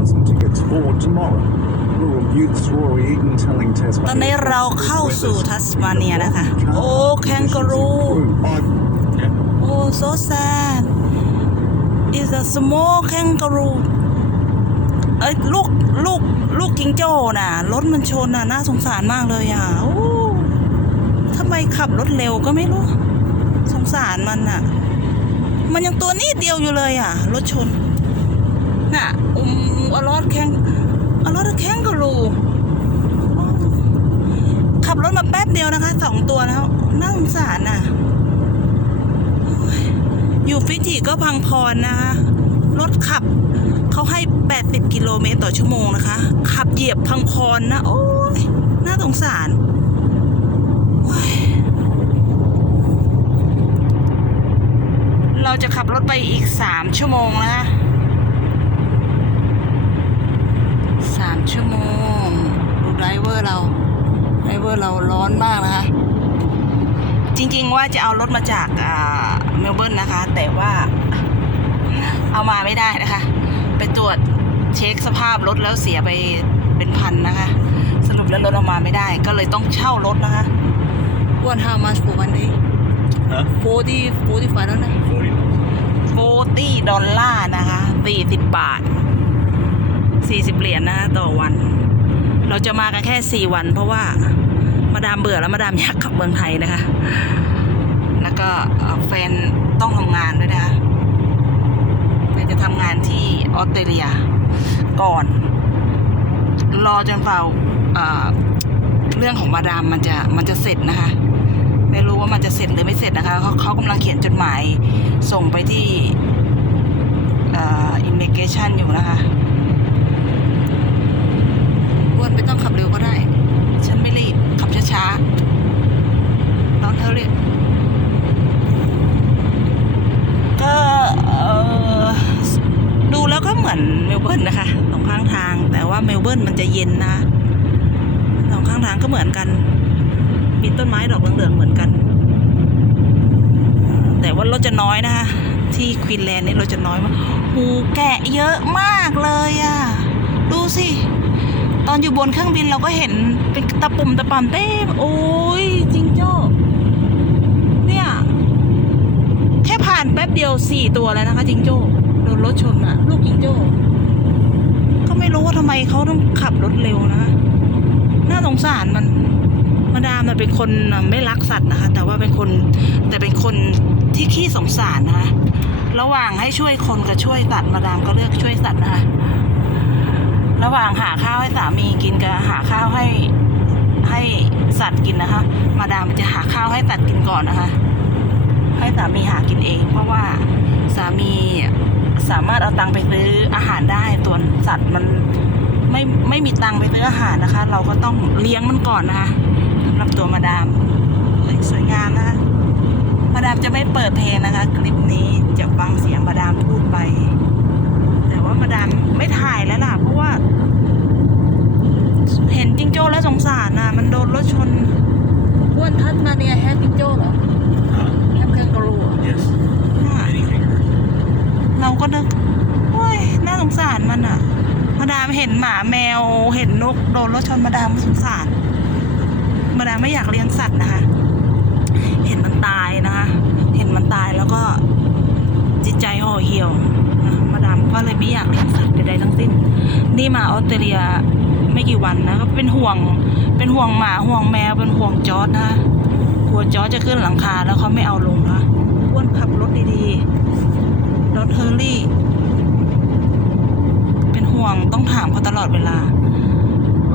2,000 tickets for tomorrow. Rural youths Rory Eaton telling ตอนนี้ Tasmania. เราเข้าสู่ทัสมาเนียนะคะ โอ้แคนการูโอ้ so sad is a small kangaroo เอ้ยลูกลูกลูกจิงโจ้น่ะรถมันชนน่ะน่าสงสารมากเลยอะโอ้ทำไมขับรถเร็วก็ไม่รู้ สงสารมันน่ะ มันยังตัวนิดเดียวอยู่เลยอะ รถชน น่ะอุ้มอลอดแข้งอลอดแข้งกรูขับรถมาแป๊บเดียวนะคะสองตัวแล้วน่าสงสารน่ะ อยู่ฟิจิก็พังพรนะคะ รถขับเขาให้ 80 กิโลเมตรต่อชั่วโมงนะคะ ขับเหยียบพังพรนะ โอ้ยน่าสงสารเราจะขับรถไปอีก 3 ชั่วโมงนะคะ สามชั่วโมง ดูไดรเวอร์เราไดรเวอร์เราร้อนมากนะคะ จริงๆว่าจะเอารถมาจากอ่าเมลเบิร์นนะคะ แต่ว่าเอามาไม่ได้นะคะ ไปตรวจเช็คสภาพรถแล้วเสียไปเป็นพันนะคะ สรุปแล้วรถเอามาไม่ได้ ก็เลยต้องเช่ารถนะคะวัน how much for one day Huh? 40 45แล้วนะ40ดอลลาร์นะคะ40บาท 40 เหรียญนะคะต่อวัน เราจะมากันแค่ 4 วัน เพราะว่ามาดามเบื่อแล้วมาดามอยากกลับเมืองไทยนะคะ แล้วก็แฟนต้องทำงานด้วยนะคะแฟนจะทำงานที่ออสเตรเลียก่อน รอจนเฝ้าเอ่อเรื่องของมาดามมันจะมันจะเสร็จนะคะ ไม่รู้ว่ามันจะเสร็จหรือไม่เสร็จนะคะเขาเขากำลังเขียนจดหมายส่งไปที่อ่ออิมิเกชันอยู่นะคะอ้วนไม่ต้องขับเร็วก็ได้ ฉันไม่รีบ ขับช้าๆตอนเธอรีบก็เอ่อดูแล้วก็เห มือนเมลเบิร์นนะคะสองข้างทาง แต่ว่าเมลเบิร์นมันจะเย็นนะสองข้างทางก็เหมือนกัน มีต้นไม้ดอกเหลืองๆเหมือนกัน แต่ว่ารถจะน้อยนะคะที่ควีนแลนด์นี่รถจะน้อยมากหูแกะเยอะมากเลยอะ่ะ ดูสิ ตอนอยู่บนเครื่องบินเราก็เห็นเป็นตะปุ่มตะปำเต้มโอ้ยจิงโจ้เนี่ย แค่ผ่านแป๊บเดียวสี่ตัวแล้วนะคะ จิงโจ้ รถชนอะลูกจิงโจ้ก็ไม่รู้ว่าทำไมเขาต้องขับรถเร็วนะน่าสงสารมันมาดามน่ะเป็นคนไม่รักสัตว์นะคะ แต่ว่าเป็นคนแต่เป็นคนที่ขี้สงสารนะคะระหว่างให้ช่วยคนกับช่วยสัตว์มาดามก็เลือกช่วยสัตว์นะคะระหว่างหาข้าวให้สามีกินกับหาข้าวให้ให้สัตว์กินนะคะ มาดามจะหาข้าวให้สัตว์กินก่อนนะคะ ให้สามีหากินเอง เพราะว่าสามี สามารถเอาตังค์ไปซื้ออาหารได้ส่วสัตว์มันไม่ไม่มีตังค์ไปซื้ออาหารนะคะ เราก็ต้องเลี้ยงมันก่อนนะคะสำหรับตัวมาดามเฮ้ยสวยงามนะคะมาดามจะไม่เปิดเพลงนะคะ คลิปนี้จะฟังเสียงมาดามพูดไป แต่ว่ามาดามไม่ถ่ายแล้วล่ะ เพราะว่า เห็นจิงโจ้แล้วสงสารน่ะมันโดนรถชนอ้วนทัดมาเนี่ยแฮจิงโจ้เหรอ Huh? แฮกแคนการูเหรอ Yes. น่ะ Anything. เราก็นึกโอ้ยน่าสงสารมันอะมาดามเห็นหมาแมว เห็นนกโดนรถชนมาดามสงสาร มาดามไม่อยากเลี้ยงสัตว์นะคะ เห็นมันตายนะคะ เห็นมันตายแล้วก็จิตใจห่อเหี่ยว มาดามก็เลยไม่อยากเลี้ยงสัตว์ใดๆทั้งสิ้น นี่มาออสเตรเลียไม่กี่วันนะก็เป็นห่วง เป็นห่วงหมาห่วงแมวเป็นห่วงจอร์ดนะคะกลัวจอร์ดจะขึ้นหลังคาแล้วเขาไม่เอาลงนะอ้วนขับรถดีๆ รถเฮอร์รี่ เป็นห่วงต้องถามเขาตลอดเวลา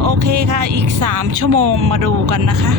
โอเคค่ะ อีกสามชั่วโมงมาดูกันนะคะ